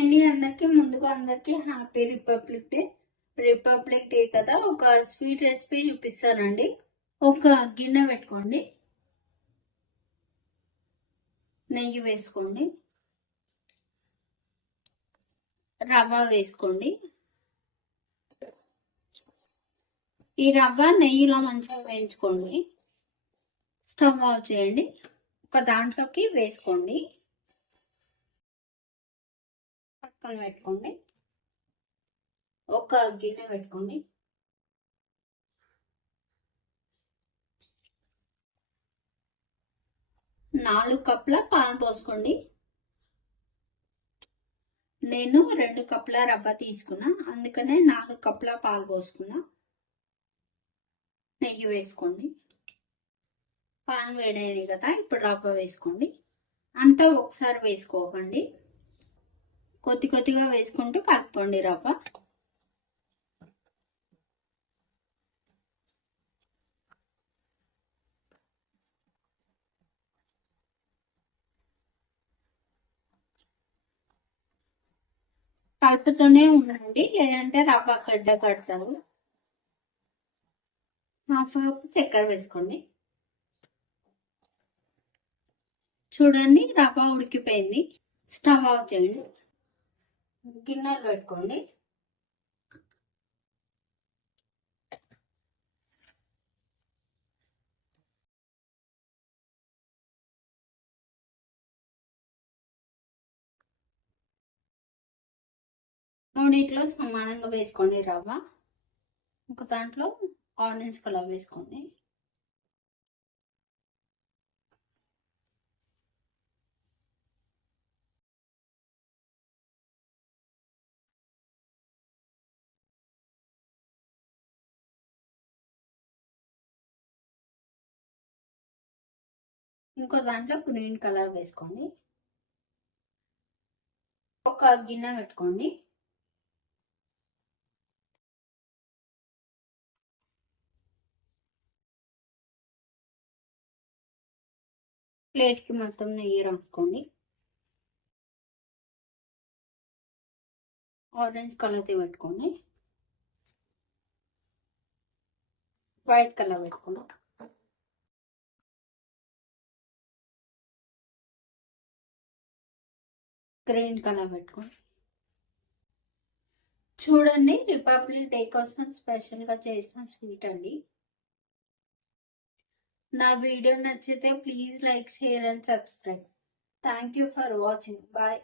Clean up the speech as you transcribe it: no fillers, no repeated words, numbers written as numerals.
అండి అందరికి. ముందుగా అందరికి happy republic day. Republic day కదా, ఒక స్వీట్ రెసిపీ చూపిస్తానండి. ఒక గిన్నె పెట్టుకోండి, నెయ్యి వేసుకోండి, రవ్వ వేసుకోండి. ఈ రవ్వ నెయ్యిలో మంచిగా వేయించుకోండి. స్టవ్ ఆఫ్ చేయండి. ఒక దాంట్లోకి వేసుకోండి, పక్కన పెట్టుకోండి. ఒక గిన్నె పెట్టుకోండి, 4 కప్పుల పాలు పోసుకోండి. నేను 2 కప్పుల రవ్వ తీసుకున్నా, అందుకనే 4 కప్పుల పాలు పోసుకున్నా. నెయ్యి వేసుకోండి. పాలు వేడైంది కదా, ఇప్పుడు రవ్వ వేసుకోండి. అంతా ఒకసారి వేసుకోకండి, కొద్ది కొద్దిగా వేసుకుంటూ కలుపుకోండి రవ్వ. కలుపుతూనే ఉండండి, లేదంటే రవ్వ గడ్డ కడతారు. హాఫ్ కప్ చక్కెర వేసుకోండి. చూడండి, రవ్వ ఉడికిపోయింది. స్టవ్ ఆఫ్ చేయండి. గిన్నెలు పెట్టుకోండి. మూడిట్లో సమానంగా వేసుకోండి రవ్వ. ఒక దాంట్లో ఆరెంజ్ కలర్ వేసుకోండి. ఇంకో దాంట్లో గ్రీన్ కలర్ వేసుకోండి. ఒక గిన్నె పెట్టుకోండి. ప్లేట్కి మొత్తం నెయ్యి రాసుకోండి. ఆరెంజ్ కలర్ది పెట్టుకోండి. వైట్ కలర్ పెట్టుకోండి. గ్రీన్ కలర్ పెట్టుకోండి. చూడండి, రిపబ్లిక్ డే కోసం స్పెషల్గా చేసిన స్వీట్ అండి. నా వీడియో నచ్చితే please like, share and subscribe. Thank you for watching. Bye.